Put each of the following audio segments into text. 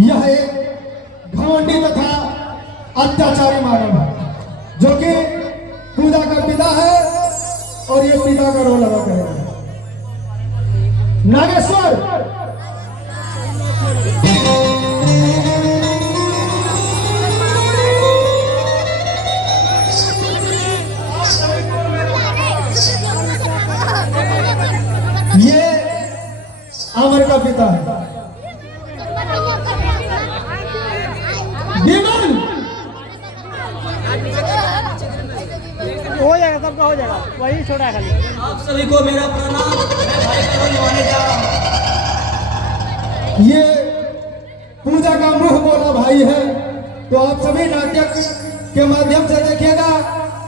यह एक घमंडी तथा अत्याचारी मानव है जो कि पूजा का पिता है और ये पिता का रोल अदा करेगा। नागेश्वर ये अमर का पिता है। विमल हो जाएगा, सबका हो जाएगा, वही छोड़ा है खाली। आप सभी को मेरा प्रणाम। मैं भाई का रोल निभाने जा रहा हूँ। ये पूजा का मुंह बोला भाई है, तो आप सभी नाटक के माध्यम से देखिएगा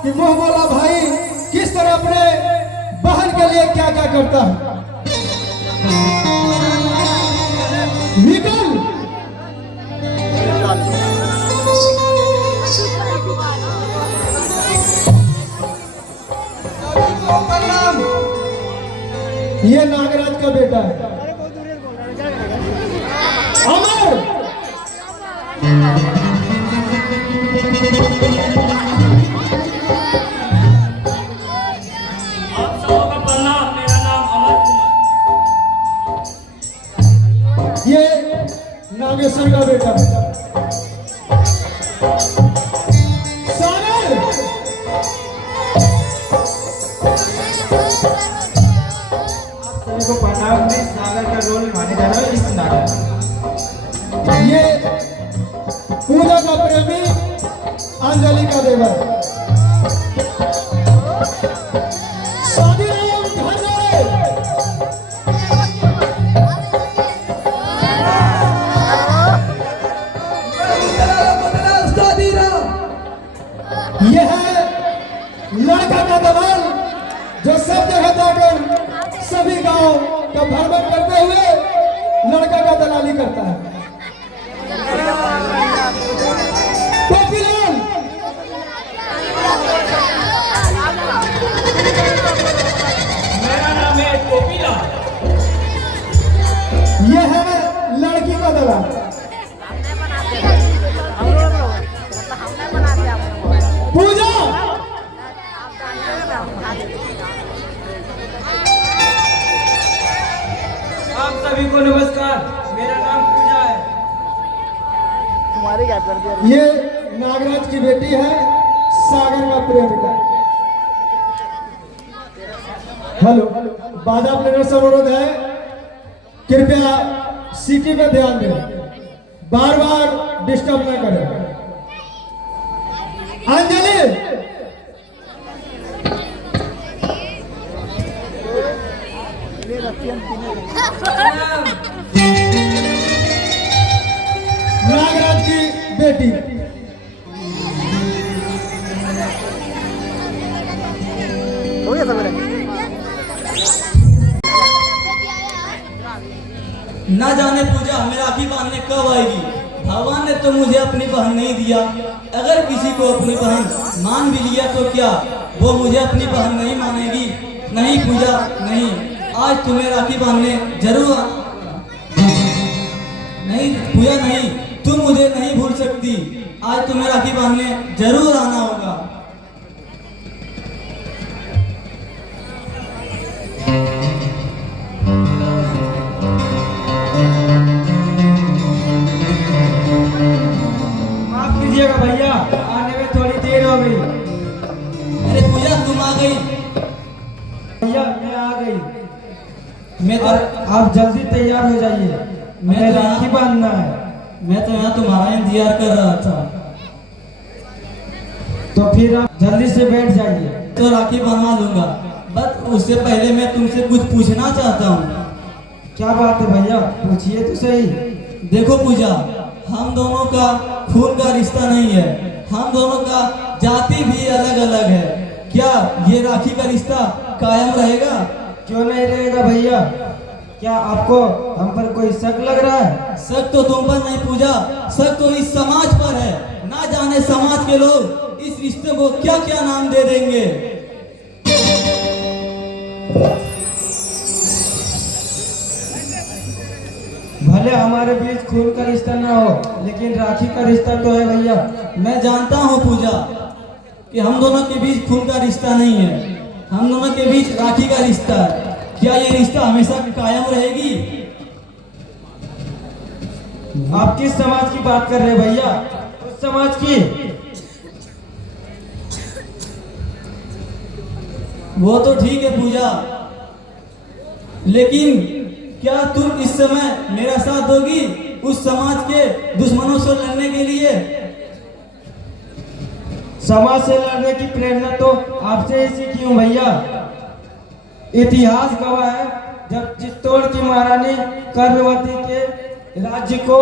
कि मुंह बोला भाई किस तरह अपने बहन के लिए क्या क्या करता है। निकल ये नागराज का बेटा है अरे बहुत दूर बोल रहा है, क्या करेगा? अमर। आप सबों का प्रणाम। मेरा नाम अमर कुमार। ये नागेश्वर का बेटा है सागर। सभी को प्रणाम। मैं सागर का रोल निभाने जा रहा हूँ इस नाटक में। ये पूजा का प्रेमी अंजलि का देवर। शादी राम घरे। यह है लड़का का दलाल जो सब जगह जाकर सभी गांव का भ्रमण करते हुए लड़का का दलाली करता है। टोपीलाल मेरा नाम है गोपीलाल। यह है लड़की का दलाल। पूजा आप सभी को नमस्कार। मेरा नाम पूजा है। तुम्हारी गायब कर दिया। ये नागराज की बेटी है सागर का प्रेमिका। हेलो, बाजा प्लेयर से अनुरोध है कृपया सीटी पे ध्यान दें, बार बार डिस्टर्ब न करें। अंजलि नागराज की बेटी। हो गया सब। न जाने पूजा में राखी बांधने कब आएगी। भगवान ने तो मुझे अपनी बहन नहीं दिया। अगर किसी को अपनी बहन मान भी लिया तो क्या वो मुझे अपनी बहन नहीं मानेगी? नहीं पूजा, नहीं। आज तुम्हें राखी बांधने जरूर नहीं पूजा, नहीं, तुम मुझे नहीं भूल सकती। आज तुम्हें राखी बांधने जरूर आना होगा। माफ कीजिएगा भैया, आने में थोड़ी देर हो गई। अरे पूजा, तुम आ गई। भैया मैं आ गई। मैं तो आप जल्दी तैयार हो जाइए, मैं राखी बांधना है। मैं तो यहाँ तुम्हारा इंतजार कर रहा था। तो फिर आप जल्दी से बैठ जाइए। तो राखी बनवा लूंगा, बस उससे पहले मैं तुमसे कुछ पूछना चाहता हूँ। क्या बात है भैया, पूछिए तो सही। देखो पूजा, हम दोनों का खून का रिश्ता नहीं है, हम दोनों का जाति भी अलग अलग है। क्या ये राखी का रिश्ता कायम रहेगा? क्यों नहीं रहेगा भैया? क्या आपको हम पर कोई शक लग रहा है? शक तो तुम पर नहीं पूजा, शक तो इस समाज पर है। ना जाने समाज के लोग इस रिश्ते को क्या क्या नाम दे देंगे। भले भले हमारे बीच खून का रिश्ता ना हो, लेकिन राखी का रिश्ता तो है भैया। मैं जानता हूँ पूजा कि हम दोनों के बीच खून का रिश्ता नहीं है, हम दोनों के बीच राखी का रिश्ता है। क्या ये रिश्ता हमेशा कायम रहेगी? आप किस समाज की बात कर रहे हैं भैया? उस समाज की? वो तो ठीक है पूजा, लेकिन क्या तुम इस समय मेरा साथ दोगी उस समाज के दुश्मनों से लड़ने के लिए? समाज से लड़ने की प्रेरणा तो आपसे ही सीखी हूँ भैया। इतिहास गवाह है, जब चित्तौड़ की महारानी कर्णवती के राज्य को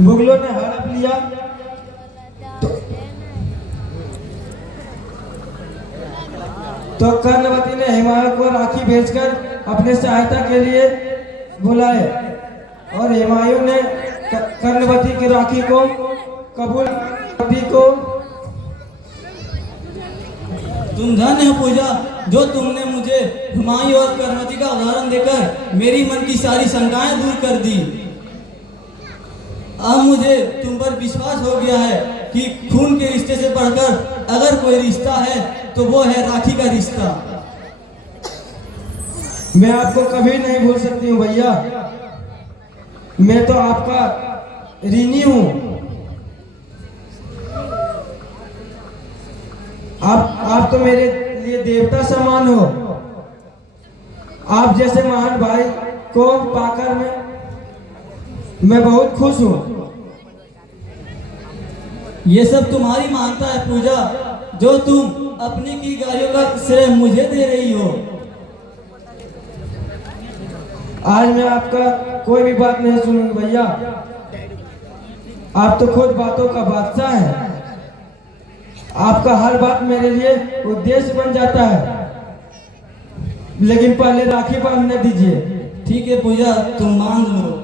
मुगलों ने हड़प लिया तो कर्णवती ने हुमायूं को राखी भेजकर अपने सहायता के लिए बुलाए और हुमायूं ने कर्णवती की राखी को कबूल को। तुम धन्य हो पूजा, जो तुमने मुझे हुमायूं और कर्णवती का उदाहरण देकर मेरी मन की सारी शंकाएं दूर कर दी। अब मुझे तुम पर विश्वास हो गया है कि खून के रिश्ते से बढ़कर अगर कोई रिश्ता है तो वो है राखी का रिश्ता। मैं आपको कभी नहीं भूल सकती हूँ भैया, मैं तो आपका ऋणी हूँ। आप तो मेरे लिए देवता समान हो। आप जैसे महान भाई को पाकर मैं बहुत खुश हूँ। ये सब तुम्हारी मानता है पूजा, जो तुम अपनी की गालियों का श्रेय मुझे दे रही हो। आज मैं आपका कोई भी बात नहीं सुनूंगी भैया। आप तो खुद बातों का बादशाह हैं। आपका हर बात मेरे लिए उद्देश्य बन जाता है, लेकिन पहले राखी बांधने दीजिए। ठीक है पूजा, तुम मान लो।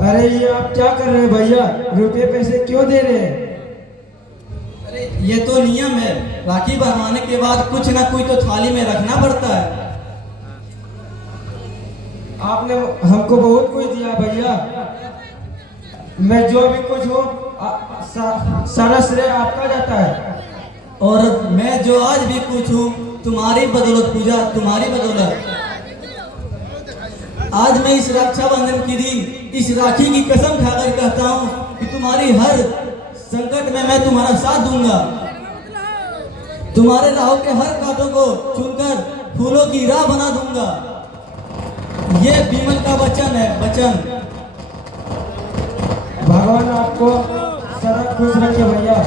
अरे ये आप क्या कर रहे हैं भैया? रुपए पैसे क्यों दे रहे हैं? अरे ये तो नियम है, राखी बनवाने के बाद कुछ ना कुछ तो थाली में रखना पड़ता है। आपने हमको बहुत कुछ दिया भैया। मैं जो भी कुछ हूँ सारा श्रेय आपका जाता है। और मैं जो आज भी कुछ हूँ तुम्हारी बदौलत पूजा, तुम्हारी बदौलत। आज मैं इस रक्षाबंधन के दिन इस राखी की कसम खाकर कहता हूँ कि तुम्हारी हर संकट में मैं तुम्हारा साथ दूंगा। तुम्हारे राहों के हर कांटों को चुनकर फूलों की राह बना दूंगा। ये बीमल का वचन है, वचन। भगवान आपको सदा खुश रखे भैया।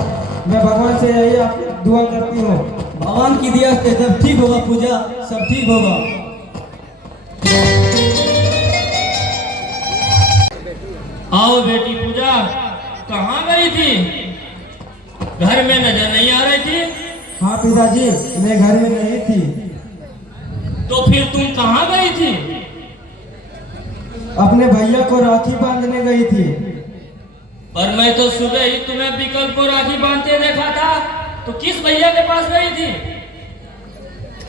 मैं भगवान से यही आपकी दुआ करती हूँ। भगवान की दया से सब ठीक होगा पूजा, सब ठीक होगा। आओ बेटी पूजा, कहाँ गई थी? घर में नजर नहीं आ रही थी। हाँ पिताजी, मैं घर में नहीं थी। तो फिर तुम कहाँ गई थी? अपने भैया को राखी बांधने गई थी। पर मैं तो सुबह ही तुम्हें विकल्प को राखी बांधते देखा था। तो किस भैया के पास गई थी?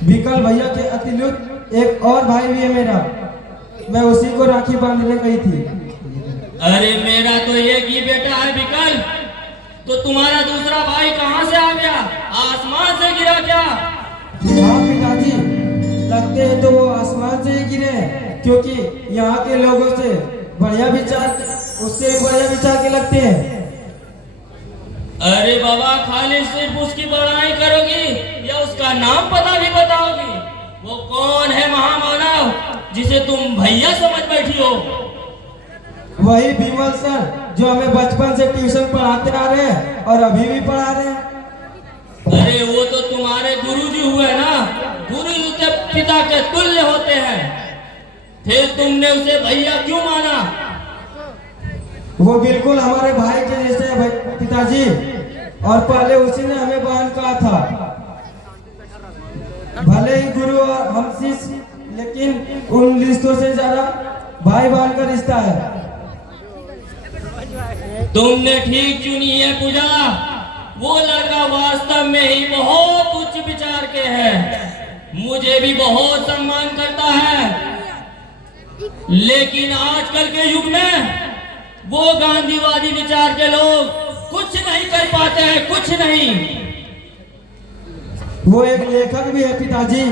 विकल भैया के अतिरिक्त एक और भाई भी है मेरा, मैं उसी को राखी बांधने गई थी। अरे मेरा तो एक ही बेटा है विकल, तो तुम्हारा दूसरा भाई कहाँ से आ गया? आसमान से गिरा क्या? हाँ पिताजी, लगते हैं तो वो आसमान से ही गिरे हैं, क्योंकि यहाँ के लोगों से बढ़िया विचार, उससे भी बढ़िया विचार के लगते हैं। अरे बाबा, खाली सिर्फ उसकी बड़ाई करोगी या उसका नाम पता भी बताओगी? वो कौन है महामानव जिसे तुम भैया समझ बैठी हो? वही विमल सर, जो हमें बचपन से ट्यूशन पढ़ाते आ रहे हैं और अभी भी पढ़ा रहे हैं। अरे वो तो तुम्हारे गुरुजी हुए ना, गुरुजी के पिता के तुल्य होते हैं। फिर तुमने उसे भैया क्यों माना? वो बिल्कुल हमारे भाई के जैसे है पिताजी, और पहले उसी ने हमें बहन कहा था। भले ही गुरु और हम शिष्य, लेकिन उन रिश्तों से ज्यादा भाई बहन का रिश्ता है। तुमने ठीक चुनी है पूजा। वो लड़का वास्तव में ही बहुत उच्च विचार के है, मुझे भी बहुत सम्मान करता है। लेकिन आजकल के युग में वो गांधीवादी विचार के लोग कुछ नहीं कर पाते हैं, कुछ नहीं। वो एक लेखक भी है पिताजी।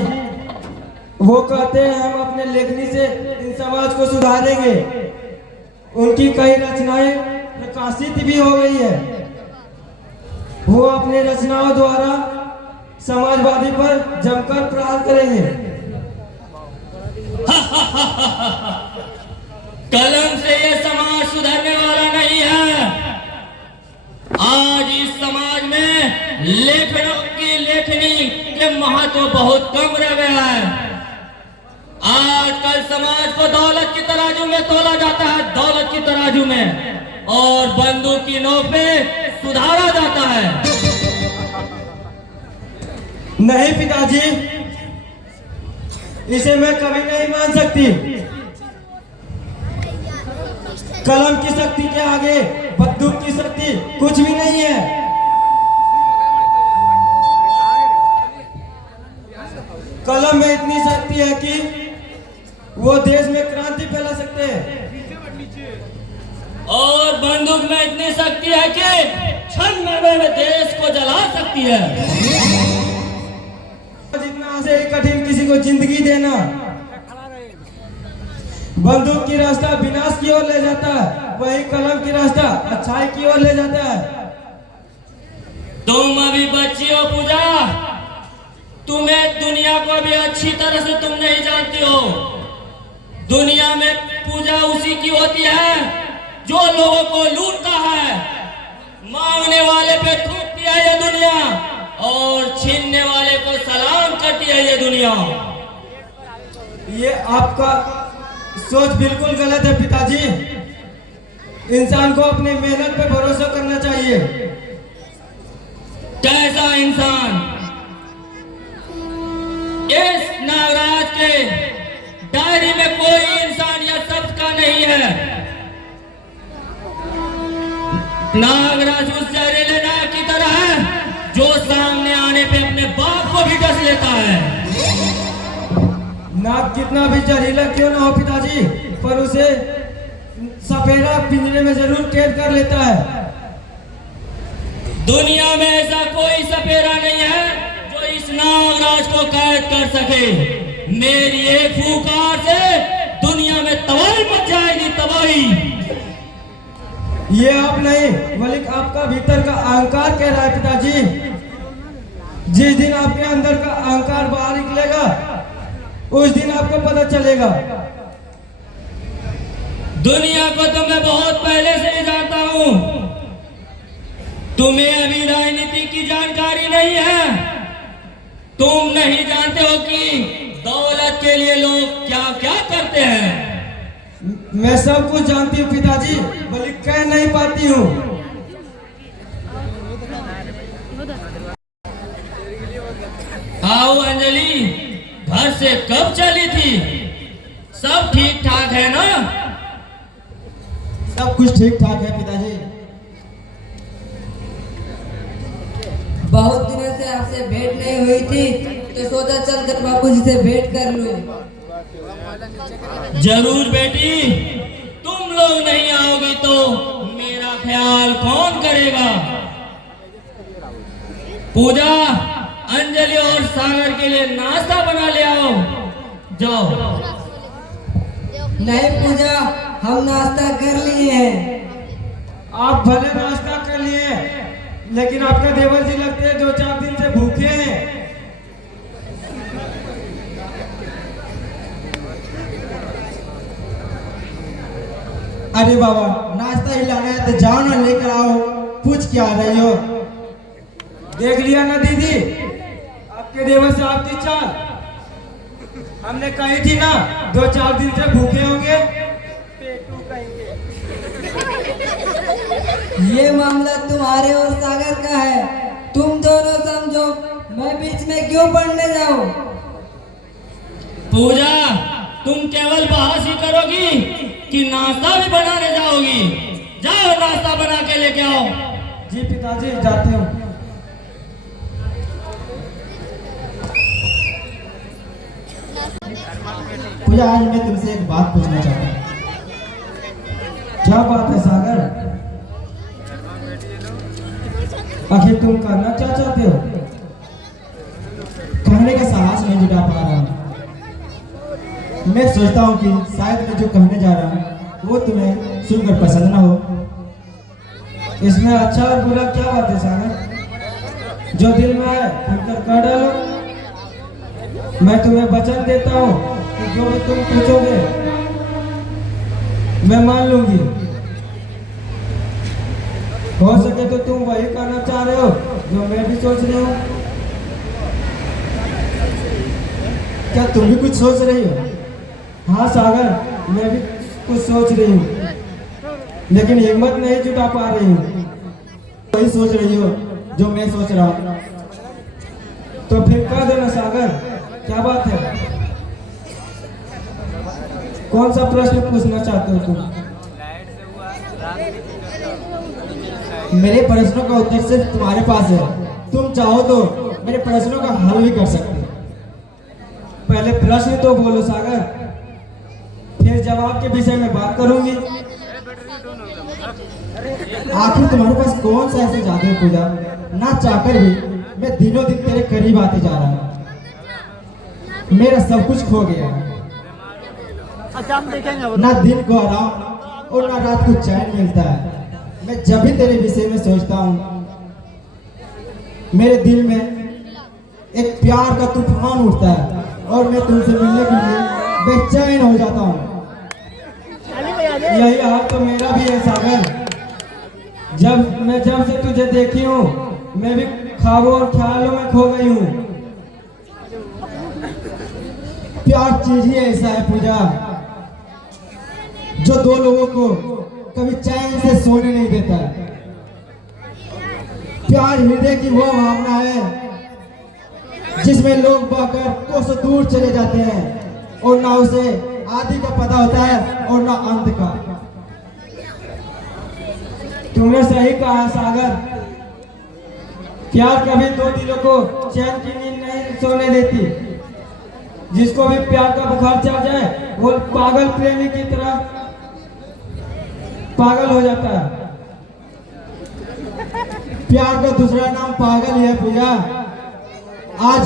वो कहते हैं हम अपने लेखनी से इन समाज को सुधारेंगे। उनकी कई रचनाएं प्रकाशित भी हो गई है। वो अपने रचनाओं द्वारा समाजवादी पर जमकर प्रहार करेंगे। कलम से ये समाज सुधरने वाला नहीं है। आज इस समाज में लेखनों की लेखनी के महत्व बहुत कम रह गया है। आजकल समाज को दौलत की तराजू में तोला जाता है, दौलत की तराजू में, और बंदूक की नोक पे सुधारा जाता है। नहीं पिताजी, इसे मैं कभी नहीं मान सकती। कलम की शक्ति के आगे बंदूक की शक्ति कुछ भी नहीं है। कलम में इतनी शक्ति है कि वो देश में क्रांति फैला सकते हैं, और बंदूक में इतनी शक्ति है कि क्षण में देश को जला सकती है। जितना से कठिन किसी को जिंदगी देना, बंदूक की रास्ता विनाश की ओर ले जाता है, वही कलम की रास्ता अच्छाई की ओर ले जाता है। तुम अभी बच्ची हो पूजा, तुम्हें दुनिया को भी अच्छी तरह से तुम नहीं जानती हो। दुनिया में पूजा उसी की होती है जो लोगों को लूटता है। मांगने वाले पे थूकती है ये दुनिया, और छीनने वाले को सलाम करती है ये दुनिया। ये आपका सोच बिल्कुल गलत है पिताजी। इंसान को अपने मेहनत पे भरोसा करना चाहिए। कैसा इंसान? इस नागराज के डायरी में कोई इंसानियत शब्द का नहीं है। नागराज उस जहरीले नाग की तरह है जो सामने आने पे अपने बाप को भी डस लेता है। नाग कितना भी जहरीला क्यों ना हो पिताजी, पर उसे सपेरा पिंजरे में जरूर कैद कर लेता है। दुनिया में ऐसा कोई सपेरा नहीं है जो इस नागराज को कैद कर सके। मेरी एक फूंकार से दुनिया में तबाही मच जाएगी, तबाही। ये आप नहीं बल्कि आपका भीतर का अहंकार कह रहा है पिताजी। जिस दिन आपके अंदर का अहंकार बाहर निकलेगा, उस दिन आपको पता चलेगा। दुनिया को तो मैं बहुत पहले से ही जानता हूँ। तुम्हें अभी राजनीति की जानकारी नहीं है। तुम नहीं जानते हो कि दौलत के लिए लोग क्या क्या करते हैं। मैं सब कुछ जानती हूँ पिताजी, बल्कि कह नहीं पाती हूँ। आओ अंजलि, घर से कब चली थी? सब ठीक ठाक है ना? सब कुछ ठीक ठाक है पिताजी। बहुत दिनों से आपसे भेंट नहीं हुई थी, तो सोचा चलकर बापूजी से भेंट कर लूं। जरूर बेटी, तुम लोग नहीं आओगी तो मेरा ख्याल कौन करेगा? पूजा, अंजलि और सागर के लिए नाश्ता बना ले आओ। जाओ। नहीं पूजा, हम नाश्ता कर लिए हैं। आप भले नाश्ता कर लिए, लेकिन आपका देवर जी लगते हैं 2-4 दिन से भूखे हैं। अरे बाबा, नाश्ता ही लाना है तो जाओ ना, लेकर आओ। पूछ क्या रही हो? देख लिया ना दीदी, आपके देवर से आपकी चाल। हमने कही थी ना 2-4 दिन से भूखे होंगे। ये मामला तुम्हारे और सागर का है, तुम दोनों समझो, मैं बीच में क्यों पढ़ने जाऊं? पूजा, तुम केवल बहस ही करोगी कि नाश्ता भी बनाने जाओगी? जाओ, नाश्ता बना के लेके आओ। जी पिताजी, जाते हूँ। पूजा, आज मैं तुमसे एक बात पूछना चाहता हूँ। क्या बात है सागर? आखिर तुम करना क्या चाहते हो? कहने का साहस नहीं जुटा पा रहा हूँ। मैं सोचता हूँ कि शायद मैं जो कहने जा रहा हूँ वो तुम्हें सुनकर पसंद ना हो। इसमें अच्छा और बुरा क्या बात है सागर? जो दिल में है खुलकर कह डालो। मैं तुम्हें वचन देता हूँ कि जो भी तुम पूछोगे मैं मान लूंगी। हो सके तो तुम वही करना चाह रहे हो जो मैं भी सोच रही हूँ। क्या तुम भी कुछ सोच रही हो? हाँ सागर, मैं भी कुछ सोच रही हूँ, लेकिन हिम्मत नहीं जुटा पा रही हूँ। वही सोच रही हो जो मैं सोच रहा हूँ। तो फिर कह देना सागर, क्या बात है? कौन सा प्रश्न पूछना चाहते हो तुम? मेरे प्रश्नों का उत्तर सिर्फ तुम्हारे पास है। तुम चाहो तो मेरे प्रश्नों का हल भी कर सकते हो। पहले प्रश्न तो बोलो सागर, फिर जवाब के विषय में बात करूंगी। आखिर तुम्हारे पास कौन सा ऐसे जादू है पूजा? ना चाहकर भी मैं दिनों दिन तेरे करीब आते जा रहा हूँ। मेरा सब कुछ खो गया। अच्छा, हम देखेंगे अब। ना दिन को आराम और ना रात को चैन मिलता है। मैं जब भी तेरे विषय में सोचता हूँ, मेरे दिल में एक प्यार का तूफान उठता है और मैं तुमसे मिलने के लिए बेचैन हो जाता हूँ। यही हाल तो मेरा भी है सागर। जब से तुझे देखी हूँ, मैं भी ख्वाबों और ख्यालों में खो गई हूँ। प्यार चीज ही ऐसा है पूजा, जो दो लोगों को कभी चैन से सोने नहीं देता। प्यार हृदय की वो भावना है जिसमें लोग बहकर कोसों दूर चले जाते हैं और ना उसे आदि का पता होता है और ना अंत का। तुमने सही कहा सागर, प्यार कभी दो दिलों को चैन की नींद नहीं सोने देती। जिसको भी प्यार का बुखार चढ़ जाए वो पागल प्रेमी की तरह पागल हो जाता है। प्यार का दूसरा नाम पागल ही है पूजा। आज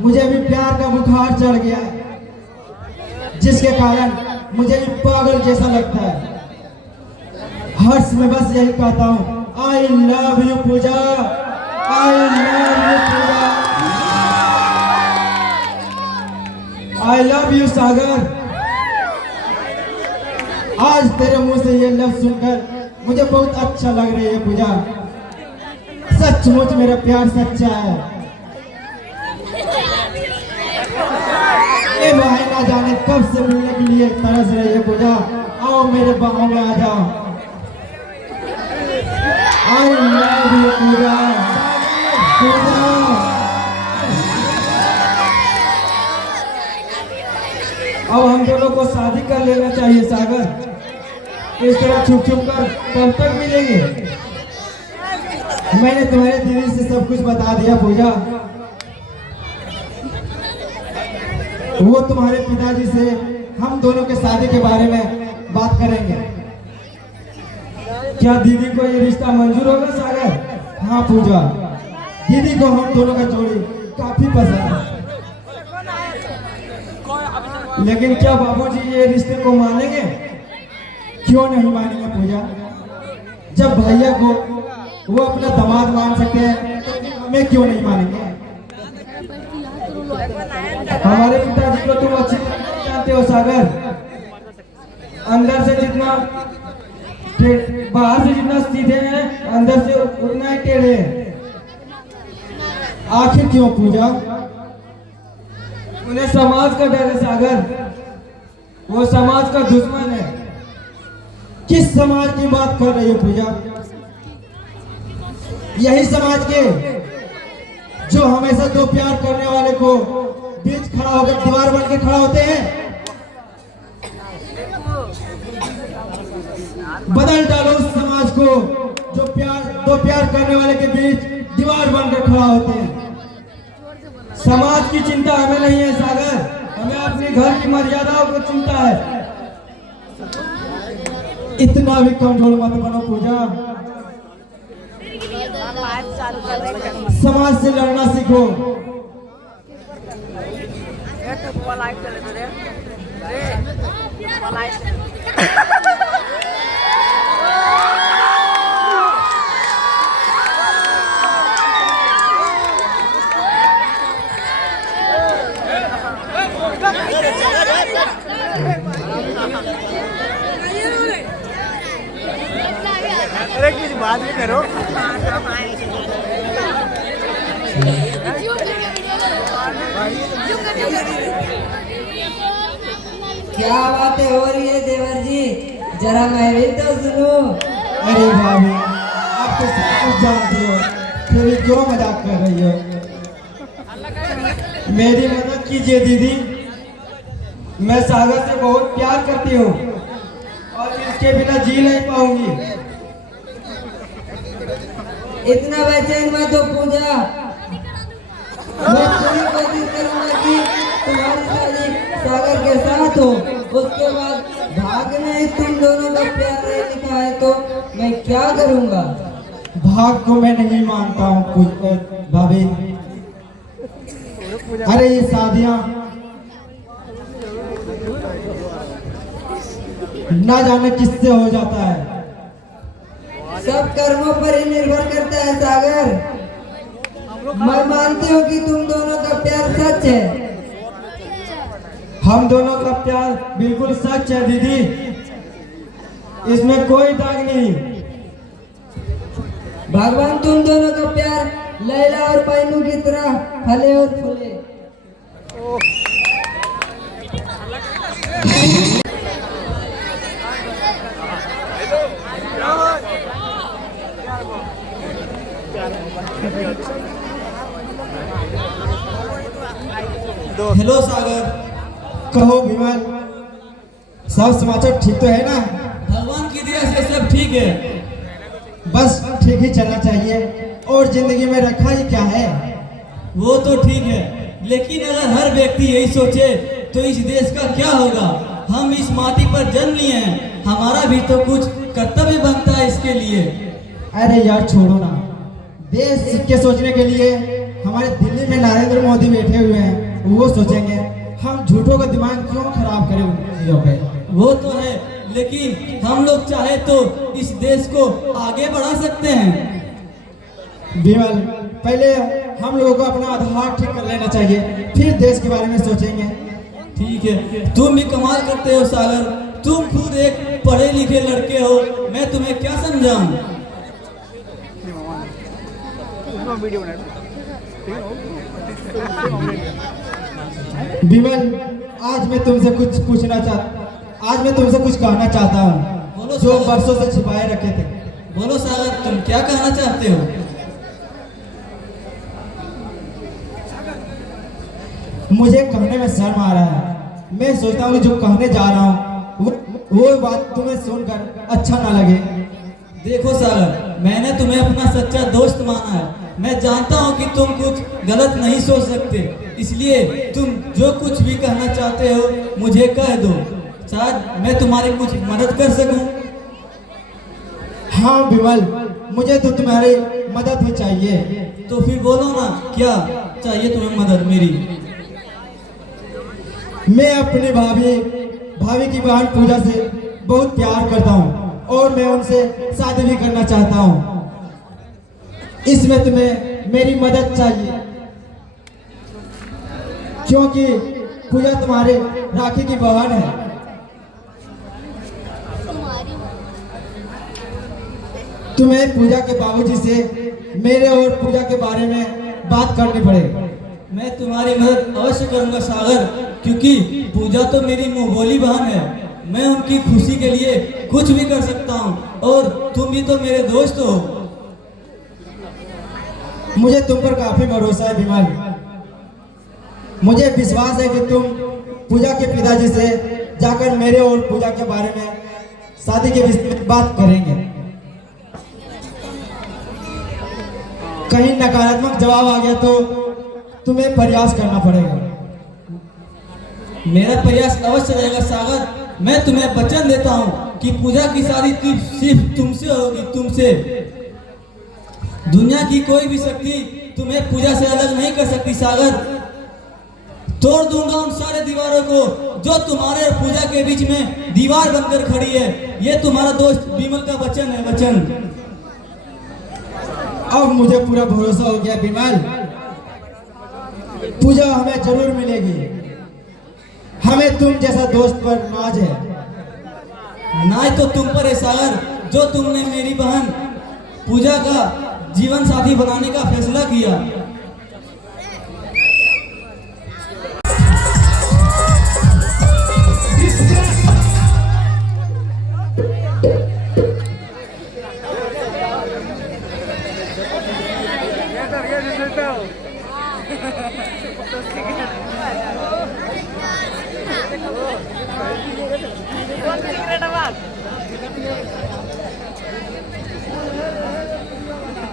मुझे भी प्यार का बुखार चढ़ गया है, जिसके कारण मुझे भी पागल जैसा लगता है। हर्ष में बस यही कहता हूँ, I love you Pooja, I love you Pooja, I love you Sagar. आज तेरे मुंह से ये लफ्ज सुनकर मुझे बहुत अच्छा लग रही है पूजा। सचमुच मेरा प्यार सच्चा है। ये भाई ना जाने कब से मिलने के लिए तरस रही है पूजा। आओ मेरे बाहों में आ जाओ। आई लव यू पूजा, पूजा। अब हम दोनों को शादी कर लेना चाहिए सागर। इस तरह छुप छुप कर कब तक मिलेंगे? मैंने तुम्हारे दीदी से सब कुछ बता दिया पूजा। वो तुम्हारे पिताजी से हम दोनों के शादी के बारे में बात करेंगे। क्या दीदी को ये रिश्ता मंजूर होगा सागर? हाँ पूजा, दीदी को हम दोनों का जोड़ी काफी पसंद है। लेकिन क्या बाबूजी ये रिश्ते को मानेंगे? क्यों नहीं मानेंगे पूजा? जब भैया को वो अपना दामाद मान सकते हैं तो हमें क्यों नहीं मानेंगे? हमारे पिताजी को तुम अच्छी तरह नहीं जानते हो सागर। अंदर से जितना बाहर से जितना सीधे हैं, अंदर से उतना ही टेढ़े हैं। आखिर क्यों पूजा? उन्हें समाज का डर है सागर। वो समाज का दुश्मन है। किस समाज की बात कर रही हो पूजा? यही समाज के जो हमेशा दो प्यार करने वाले को बीच खड़ा होकर दीवार बन के खड़ा होते हैं। बदल डालो उस समाज को जो दो प्यार करने वाले के बीच दीवार बनकर खड़ा होते हैं। समाज की चिंता हमें नहीं है सागर, हमें अपने घर की मर्यादाओं को चिंता है। इतना भी कमजोर मत बनो पूजा। समाज से लड़ना सीखो। अरे कुछ बात भी करो। क्या बातें हो रही है देवर जी, जरा मैं भी तो सुनूं। अरे भाभी, आप तो सब कुछ जानती हो, फिर भी क्यों मजाक कर रही हो? मेरी मदद कीजिए दीदी। मैं सागर से बहुत प्यार करती हूँ और इसके बिना जी नहीं पाऊंगी। इतना बेचैन मत हो पूजा। मैं पूरी कोशिश करूंगा कि तुम्हारी शादी सागर के साथ हो। उसके बाद भाग्य में ही तुम दोनों का प्यार नहीं लिखा है तो मैं क्या करूंगा? भाग को मैं नहीं मानता हूँ भाभी। अरे ये शादियाँ ना जाने किससे हो जाता है। सब कर्मों पर ही निर्भर करता है सागर। मैं मानती हूँ कि तुम दोनों का प्यार सच है। हम दोनों का प्यार बिल्कुल सच है दीदी, इसमें कोई दाग नहीं। भगवान तुम दोनों का प्यार लैला और पैनू की तरह फले और फूले। हेलो सागर, कहो विमल, सब समाचार ठीक तो है ना? भगवान की दया से सब ठीक है। बस ठीक ही चलना चाहिए, और जिंदगी में रखा ही क्या है। वो तो ठीक है, लेकिन अगर हर व्यक्ति यही सोचे तो इस देश का क्या होगा? हम इस माटी पर जन्म लिए हैं, हमारा भी तो कुछ कर्तव्य बनता है इसके लिए। अरे यार छोड़ो ना, देश के सोचने के लिए हमारे दिल्ली में नरेंद्र मोदी बैठे हुए हैं, वो सोचेंगे। हम झूठों का दिमाग क्यों खराब करें उन चीजों पे? वो तो है, लेकिन हम लोग चाहे तो इस देश को आगे बढ़ा सकते हैं। विमल, पहले हम लोगों को अपना आधार ठीक कर लेना चाहिए, फिर देश के बारे में सोचेंगे। ठीक है, तुम भी कमाल करते हो सागर, तुम खुद एक पढ़े लिखे लड़के हो, मैं तुम्हें क्या समझाऊं? विमल, आज मैं तुमसे कुछ पूछना आज मैं तुमसे कुछ कहना चाहता हूँ बोलो जो सागर। बरसों से छिपाए रखे थे। बोलो सागर, तुम क्या कहना चाहते हो? मुझे कहने में शर्म आ रहा है। मैं सोचता हूँ कि जो कहने जा रहा हूँ वो बात तुम्हें सुनकर अच्छा ना लगे। देखो सागर, मैंने तुम्हें अपना सच्चा दोस्त माना है। मैं जानता हूँ कि तुम कुछ गलत नहीं सोच सकते, इसलिए तुम जो कुछ भी कहना चाहते हो मुझे कह दो, शायद मैं तुम्हारी कुछ मदद कर सकूं। हाँ विमल, मुझे तो तुम्हारी मदद ही चाहिए। तो फिर बोलो ना, क्या चाहिए तुम्हें मदद मेरी? मैं अपनी भाभी की बहन पूजा से बहुत प्यार करता हूँ और मैं उनसे शादी भी करना चाहता हूँ। इसमें तुम्हें मेरी मदद चाहिए, क्योंकि पूजा तुम्हारे राखी की बहन है। तुम्हें पूजा के बाबूजी से मेरे और पूजा के बारे में बात करनी पड़ेगी। मैं तुम्हारी मदद अवश्य करूंगा सागर, क्योंकि पूजा तो मेरी मुंह बोली बहन है। मैं उनकी खुशी के लिए कुछ भी कर सकता हूँ, और तुम भी तो मेरे दोस्त हो। मुझे तुम पर काफी भरोसा है विमल। मुझे विश्वास है कि तुम पूजा के पिताजी से जाकर मेरे और पूजा के बारे में शादी के विषय में बात करेंगे। कहीं नकारात्मक जवाब आ गया तो तुम्हें प्रयास करना पड़ेगा। मेरा प्रयास अवश्य रहेगा सागर। मैं तुम्हें वचन देता हूँ कि पूजा की शादी सिर्फ तुमसे होगी, तुमसे। दुनिया की कोई भी शक्ति तुम्हें पूजा से अलग नहीं कर सकती सागर। तोड़ दूंगा उन सारे दीवारों को जो तुम्हारे और पूजा के बीच में दीवार बनकर खड़ी है। ये तुम्हारा दोस्त विमल का वचन है, वचन। अब मुझे पूरा भरोसा हो गया विमल, पूजा हमें जरूर मिलेगी। हमें तुम जैसा दोस्त पर नाज है। ना तो तुम पर है सागर, जो तुमने मेरी बहन पूजा का जीवन साथी बनाने का फैसला किया।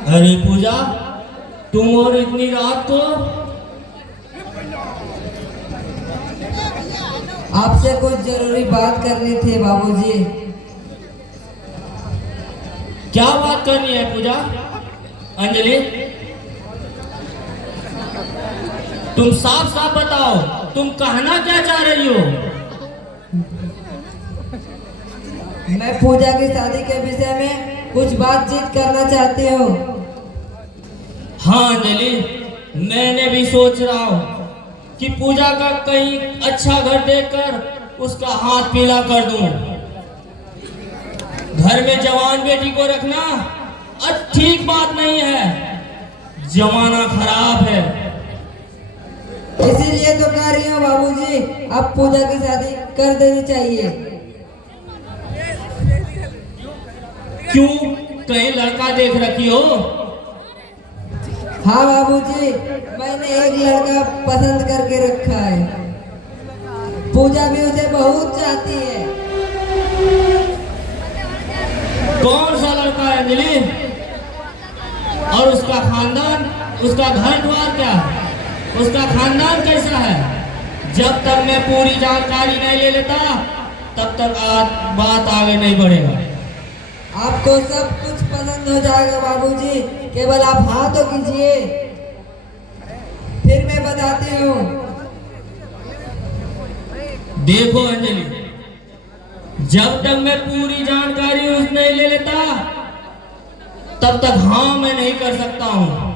अरे पूजा, तुम और इतनी रात को? आपसे कुछ जरूरी बात करनी थी बाबूजी। क्या बात करनी है पूजा? अंजलि, तुम साफ साफ बताओ, तुम कहना क्या चाह रही हो? मैं पूजा की शादी के विषय में कुछ बातचीत करना चाहती हूँ। हाँ अंजलि, मैंने भी सोच रहा हूँ कि पूजा का कहीं अच्छा घर देखकर उसका हाथ पीला कर दूं। घर में जवान बेटी को रखना ठीक बात नहीं है, जमाना खराब है। इसीलिए तो कह रही हूँ बाबूजी, अब पूजा की शादी कर देनी चाहिए। क्यों, कहीं लड़का देख रखी हो? हाँ बाबूजी, मैंने एक लड़का पसंद करके रखा है। पूजा भी उसे बहुत चाहती है। कौन सा लड़का है अंजलि? और उसका खानदान, उसका घर द्वार क्या है? उसका खानदान कैसा है? जब तक मैं पूरी जानकारी नहीं ले लेता तब तक बात आगे नहीं बढ़ेगा। आपको सब कुछ पसंद हो जाएगा बाबूजी, केवल आप हाँ तो कीजिए, फिर मैं बताती हूँ। देखो अंजलि, जब तक मैं पूरी जानकारी नहीं ले लेता तब तक हाँ मैं नहीं कर सकता हूँ।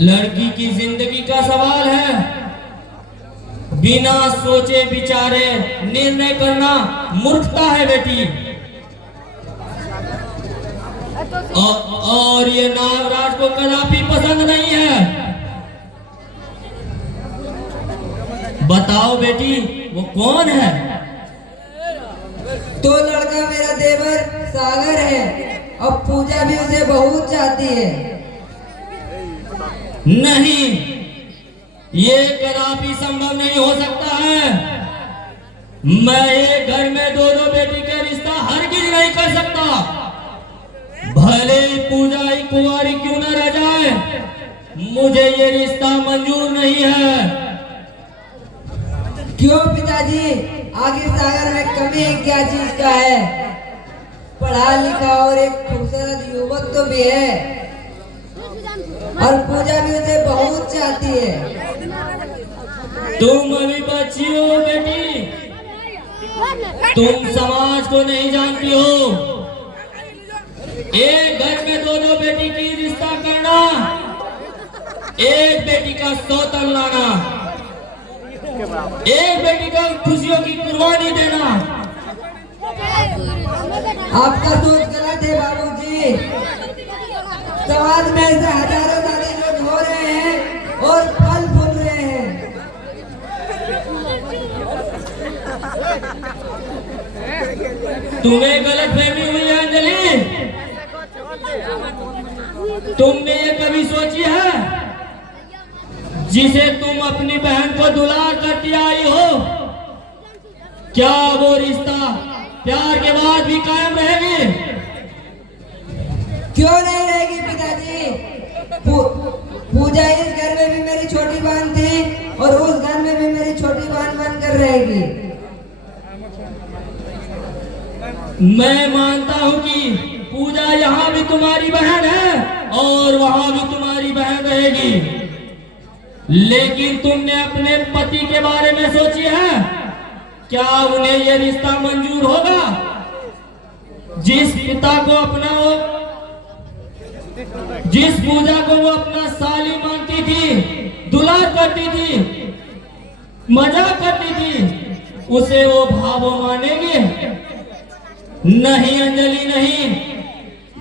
लड़की की जिंदगी का सवाल है, बिना सोचे विचारे निर्णय करना मूर्खता है बेटी। और ये नागराज को कदापि पसंद नहीं है। बताओ बेटी, वो कौन है? तो लड़का मेरा देवर सागर है और पूजा भी उसे बहुत चाहती है। नहीं, ये कदापि संभव नहीं हो सकता है। मैं एक घर में दो दो बेटी का रिश्ता हरगिज नहीं कर सकता। भले ही पूजा ही कुंवारी क्यों न रह जाए, मुझे ये रिश्ता मंजूर नहीं है। क्यों पिताजी, आखिर सागर में कमी क्या चीज का है? पढ़ा लिखा और एक खूबसूरत युवक तो भी है और पूजा भी उसे बहुत चाहती है। तुम अभी बच्ची हो बेटी, तुम समाज को नहीं जानती हो। एक घर में दो दो बेटी की रिश्ता करना, एक बेटी का सौतन लाना, एक बेटी का खुशियों की कुर्बानी देना। आपका सोच गलत है बाबूजी। समाज में ऐसे हजारों शादी लोग हो रहे हैं और फल फूल रहे हैं। तुम्हें गलत फहमी हुई है अंजलि। तुमने ये कभी सोची है, जिसे तुम अपनी बहन को दुलार करती आई हो, क्या वो रिश्ता प्यार के बाद भी कायम रहेगी? क्यों नहीं रहेगी पिताजी? पूजा इस घर में भी मेरी छोटी बहन थी और उस घर में भी मेरी छोटी बहन बनकर रहेगी। मैं मानता हूँ कि पूजा यहाँ भी तुम्हारी बहन है और वहाँ भी तुम्हारी बहन रहेगी, लेकिन तुमने अपने पति के बारे में सोची है? क्या उन्हें यह रिश्ता मंजूर होगा? जिस पिता को अपना जिस पूजा को वो अपना साली मानती थी, दुलार करती थी, मजाक करती थी, उसे वो भावो मानेगी? नहीं अंजलि, नहीं,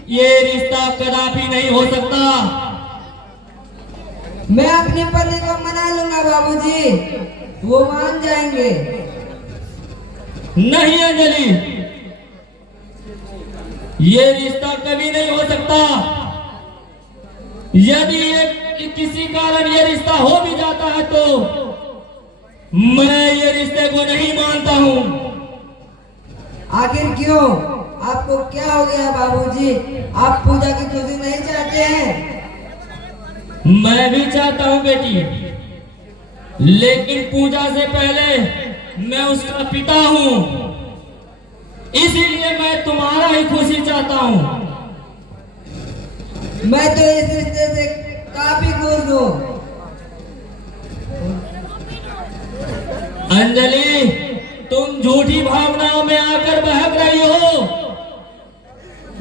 ये रिश्ता कदापि नहीं हो सकता। मैं अपने पति को मना लूंगा बाबूजी, वो मान जाएंगे। नहीं अंजलि, ये रिश्ता कभी नहीं हो सकता। यदि ये किसी कारण ये रिश्ता हो भी जाता है तो मैं ये रिश्ते को नहीं मानता हूँ। आखिर क्यों? आपको क्या हो गया बाबूजी? आप पूजा की खुशी नहीं चाहते हैं? मैं भी चाहता हूँ बेटी, लेकिन पूजा से पहले मैं उसका पिता हूँ, इसीलिए मैं तुम्हारा ही खुशी चाहता हूँ। मैं तो इस रिश्ते से काफी खुश हूँ। अंजलि, तुम झूठी भावनाओं में आकर बहक रही हो,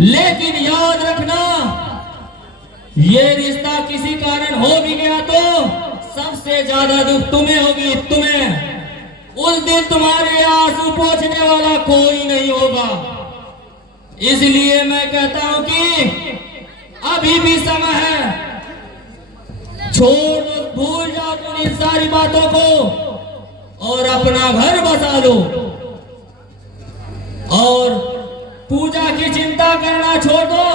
लेकिन याद रखना, ये रिश्ता किसी कारण हो भी गया तो सबसे ज्यादा दुख तुम्हें होगी, तुम्हें। उस दिन तुम्हारे आंसू पोंछने वाला कोई नहीं होगा। इसलिए मैं कहता हूं कि अभी भी समय है। छोड़ दो, भूल जाओ तुम इन सारी बातों को और अपना घर बसा लो, और पूजा की चिंता करना छोड़ दो,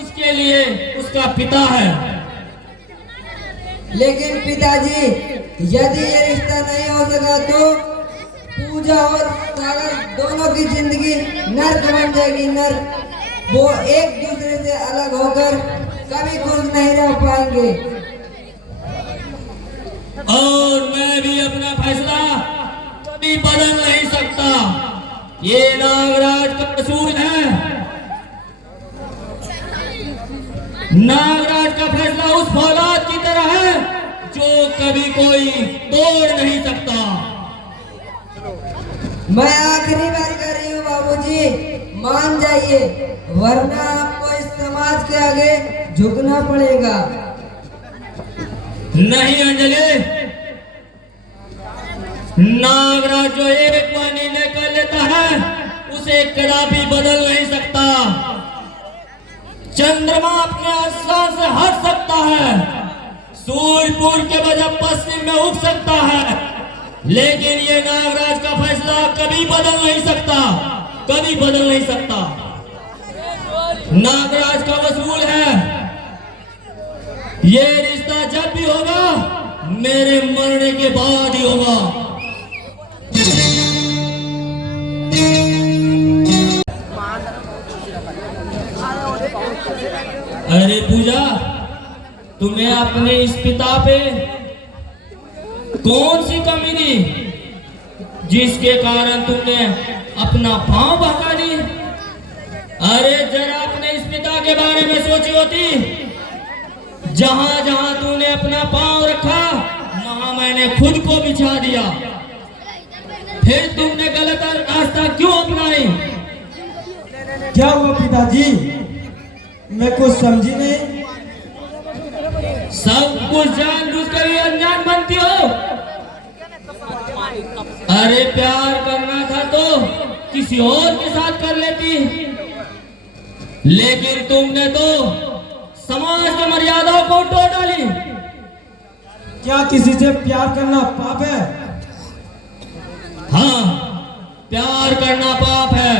उसके लिए उसका पिता है। लेकिन पिताजी, यदि ये रिश्ता नहीं हो सका तो पूजा और सागर दोनों की जिंदगी नर्क बन जाएगी, नर्क। वो एक दूसरे से अलग होकर कभी खुश नहीं रह पाएंगे। और मैं भी अपना फैसला कभी बदल नहीं सकता। ये नागराज का कसूर है। नागराज का फैसला उस फौलाद की तरह है जो कभी कोई तोड़ नहीं सकता। मैं आखिरी बार कह रही हूँ बाबूजी, मान जाइए, वरना आपको इस समाज के आगे झुकना पड़ेगा। नहीं अंजलि, नागराज जो एक बार निर्णय कर लेता है उसे कदापि बदल नहीं सकता। चंद्रमा अपने स्थान से हट सकता है, सूर्य पूर्व के बजाय पश्चिम में उग सकता है, लेकिन ये नागराज का फैसला कभी बदल नहीं सकता, कभी बदल नहीं सकता। नागराज का वसूल है, ये रिश्ता जब भी होगा मेरे मरने के बाद ही होगा। अरे पूजा, तुम्हें अपने इस पिता पे कौन सी कमी दी जिसके कारण तुमने अपना पांव बहका दी? अरे जरा अपने इस पिता के बारे में सोची होती। जहां जहां तूने अपना पांव रखा वहां मैंने खुद को बिछा दिया। फिर तुमने गलत रास्ता क्यों अपनाई? क्या हुआ पिताजी, मैं कुछ समझी नहीं। सब कुछ जानबूझकर ही अनजान बनती हो। अरे प्यार करना था तो किसी और के साथ कर लेती, लेकिन तुमने तो समाज की मर्यादाओं को तोड़ डाली। क्या किसी से प्यार करना पाप है? हाँ, प्यार करना पाप है।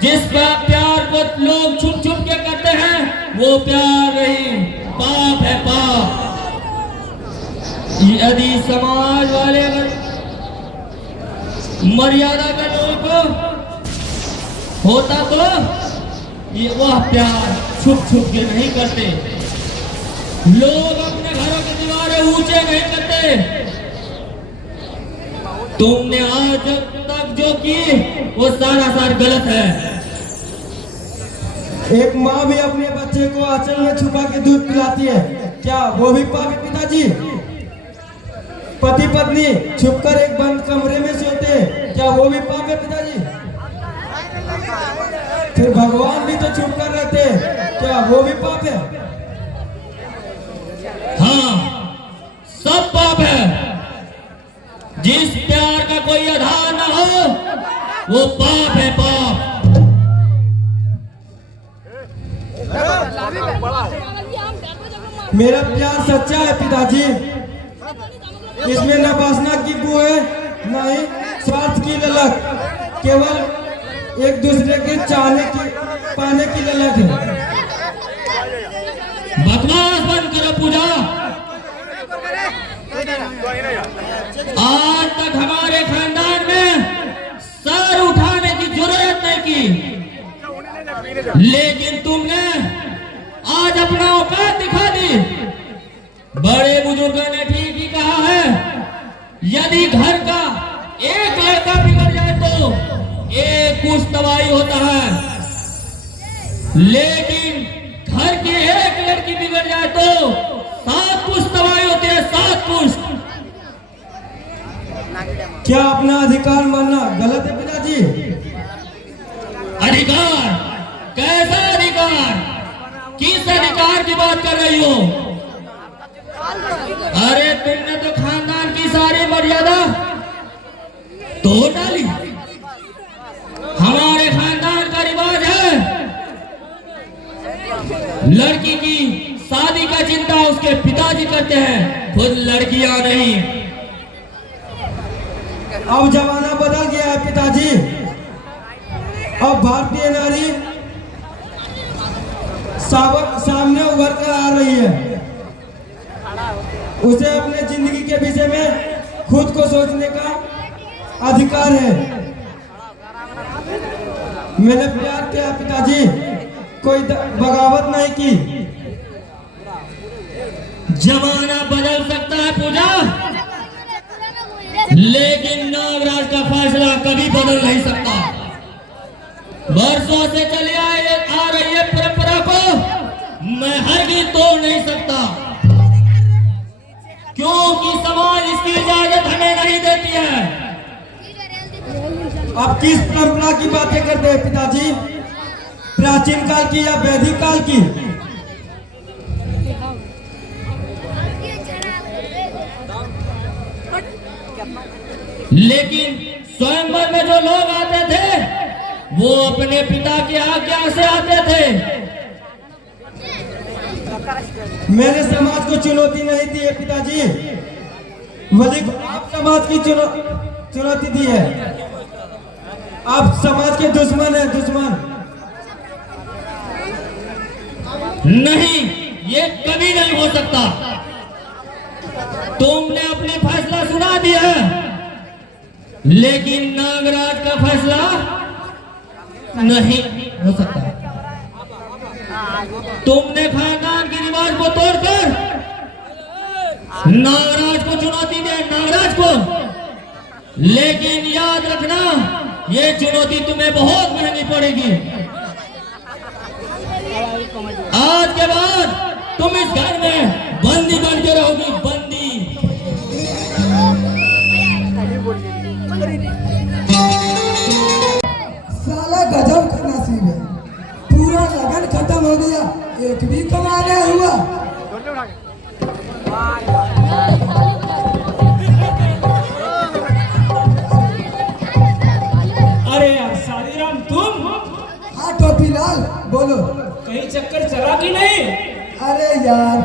जिस प्यार को लोग छुप छुप के करते हैं वो प्यार नहीं, पाप है, पाप। यदि समाज वाले अगर मर्यादा का लोगों को होता तो ये वह प्यार छुप छुप के नहीं करते। लोग अपने घरों की दीवारें ऊंचे नहीं करते। तुमने आज तक जो की वो सारा गलत है। एक माँ भी अपने बच्चे को आंचल में छुपा के दूध पिलाती है, क्या वो भी पाप है पिताजी? पति पत्नी छुपकर एक बंद कमरे में सोते हैं, क्या वो भी पाप है पिताजी? फिर भगवान भी तो छुप कर रहते हैं, क्या वो भी पाप है? हाँ, सब पाप है। जिस प्यार का कोई आधार न हो वो पाप है, पाप। मेरा प्यार सच्चा है पिताजी, इसमें न वासना की बू है न ही स्वार्थ की ललक, केवल एक दूसरे के पाने की ललक है। बकवास बंद करो पूजा। आज तक हमारे खानदान में सर उठाने की जरूरत नहीं की, लेकिन तुमने आज अपना औकात दिखा दी। बड़े बुजुर्गों ने ठीक ही कहा है, यदि घर का एक लड़का बिगड़ जाए तो एक कुछ तबाही होता है, लेकिन घर की एक लड़की बिगड़ जाए तो 7 कुछ तबाही होती है, 7 कुछ। क्या अपना अधिकार मानना गलत है पिताजी? अधिकार? कैसा अधिकार? किस अधिकार की बात कर रही हो? अरे तुमने तो खानदान की सारी मर्यादा तोड़ डाली। हमारे खानदान का रिवाज है, लड़की की शादी का चिंता उसके पिताजी करते हैं, खुद लड़कियां नहीं। अब जमाना बदल गया है पिताजी, अब भारतीय नारी सामने उभर कर आ रही है। उसे अपने जिंदगी के विषय में खुद को सोचने का अधिकार है। मैंने प्यार किया पिताजी, कोई बगावत नहीं की। जमाना बदल सकता है पूजा, लेकिन नागराज का फैसला कभी बदल नहीं सकता। वर्षों से चली आ रही है परंपरा को मैं हरगिज़ तोड़ नहीं सकता, क्योंकि समाज इसकी इजाजत हमें नहीं देती है। आप किस परंपरा की बातें करते हैं पिताजी? प्राचीन काल की या वैदिक काल की? लेकिन स्वयंवर में जो लोग आते थे वो अपने पिता की आज्ञा से आते थे। मैंने समाज को चुनौती नहीं दी है पिताजी, वली आप समाज की चुनौती दी है। आप समाज के दुश्मन हैं, दुश्मन। नहीं, ये कभी नहीं हो सकता। तुमने अपनी फैसला सुना दिया है, लेकिन नागराज का फैसला नहीं हो सकता। तुमने खानदान के रिवाज को तोड़कर नागराज को चुनौती दी, नागराज को। लेकिन याद रखना, ये चुनौती तुम्हें बहुत महंगी पड़ेगी। आज के बाद तुम इस घर में बंदी बन के रहोगी, बंदी। साला गजब का नसीब है, पूरा लगन खत्म हो गया, एक भी कमाने हुआ। अरे यार सादीराम, तुम? हाँ टोपीलाल, बोलो। कहीं चक्कर चला कि नहीं? अरे यार,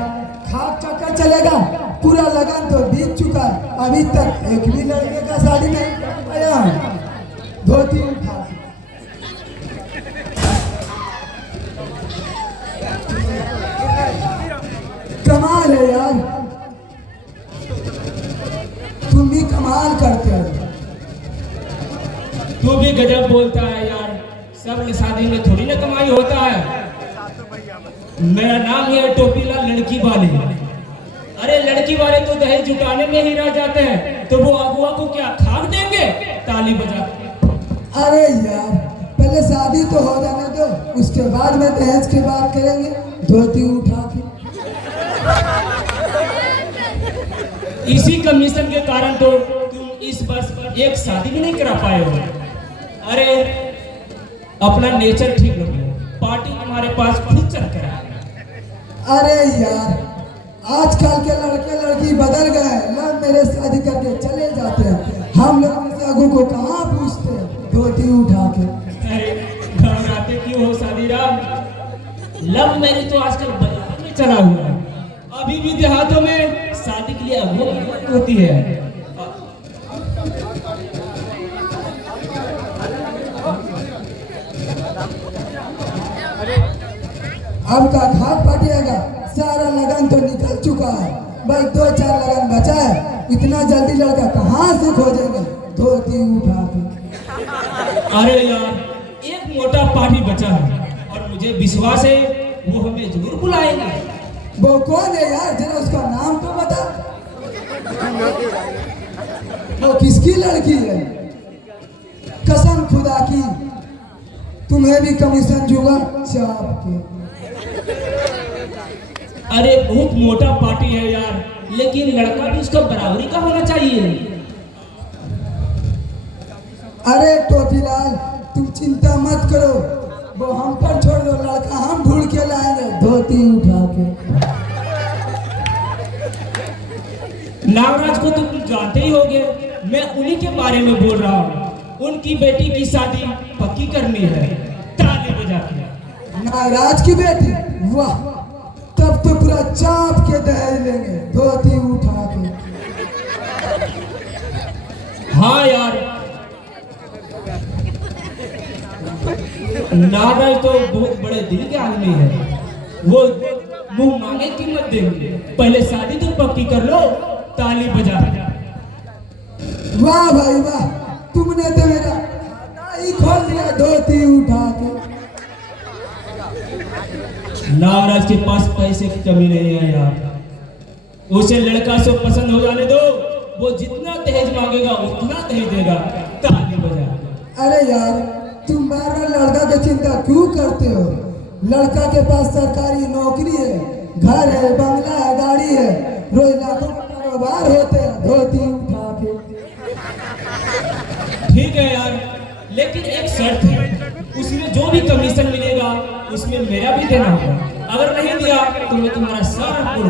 खाक चक्कर चलेगा, पूरा लगन तो बीत चुका है, अभी तक एक भी लड़के का शादी नहीं आया है। धोती उठा के। कमाल है यार, तुम भी कमाल करते हो। तू भी गजब बोलता है यार, सब शादी में थोड़ी ना कमाई होता है। मेरा नाम है टोपीलाल लड़की वाले। अरे लड़की वाले तो दहेज जुटाने में ही रह जाते हैं, तो वो अगुआ को क्या खाक देंगे ताली बजा? अरे यार, पहले शादी तो हो जाने दो, उसके बाद में दहेज की बात करेंगे। धोती उठा के। इसी कमीशन के कारण तो तुम इस वर्ष एक शादी भी नहीं करा पाए हो। अरे अपना नेचर ठीक रखो, पार्टी तुम्हारे पास खुद चल कर आएगा। अरे यार, आजकल के लड़के लड़की बदल गए, लव मैरिज शादी करके चले जाते हैं। हम लोग इस अगू को कहाँ पूछते हैं? धोती उठा के। अरे घबराते क्यों हो सादीराम? लव मैरिज तो आजकल बाजार में चला हुआ है। अभी भी देहातों में शादी के लिए अगुआ होती है। अब का खाट पटिएगा, सारा लगन तो निकल चुका है, भाई 2-4 लगन बचा है। इतना जल्दी लड़का कहाँ से खोजेंगे? धोती उठा के। अरे यार, एक मोटा पार्टी बचा है और मुझे विश्वास है वो हमें जरूर बुलाएंगे। वो कौन है यार, जरा उसका नाम तो बता। वो किसकी लड़की है? कसम खुदा की, तुम्हें भी कमीशन जुगा चाप के। अरे बहुत मोटा पार्टी है यार, लेकिन लड़का भी उसका बराबरी का होना चाहिए। अरे टोपीलाल, तुम चिंता मत करो, वो हम पर छोड़ दो, लड़का हम ढूंढ के लाएंगे। धोती उठा के। नागराज को तो तुम जानते ही होगे, मैं उन्हीं के बारे में बोल रहा हूँ। उनकी बेटी की शादी पक्की करनी है, ताली बजा के। नागराज की बेटी? वाह, तब तो पूरा चाप के दहेज लेंगे। धोती उठा के। हाँ यार, नागराज तो बहुत बड़े दिल के आदमी है, वो मुंह मांगे कीमत देंगे। पहले शादी तो पक्की कर लो, ताली बजा। वाह भाई वाह, तुमने तो मेरा ही खोल दिया। धोती उठा के। नागराज के पास पैसे की कमी नहीं है यार, उसे लड़का से पसंद हो जाने दो, वो जितना दहेज मांगेगा उतना दहेज देगा। ताली बजा। अरे यार, तुम बार-बार लड़का की चिंता क्यों करते हो? लड़का के पास सरकारी नौकरी है, घर है, बंगला है, गाड़ी है, रोज लाखों का कारोबार होते हैं। धोती उठा के। ठीक है यार, लेकिन एक शर्त है, उसमें जो भी कमीशन मिलेगा उसमें मेरा भी देना होगा। अगर नहीं दिया तो मैं तुम्हारा सारा गुड़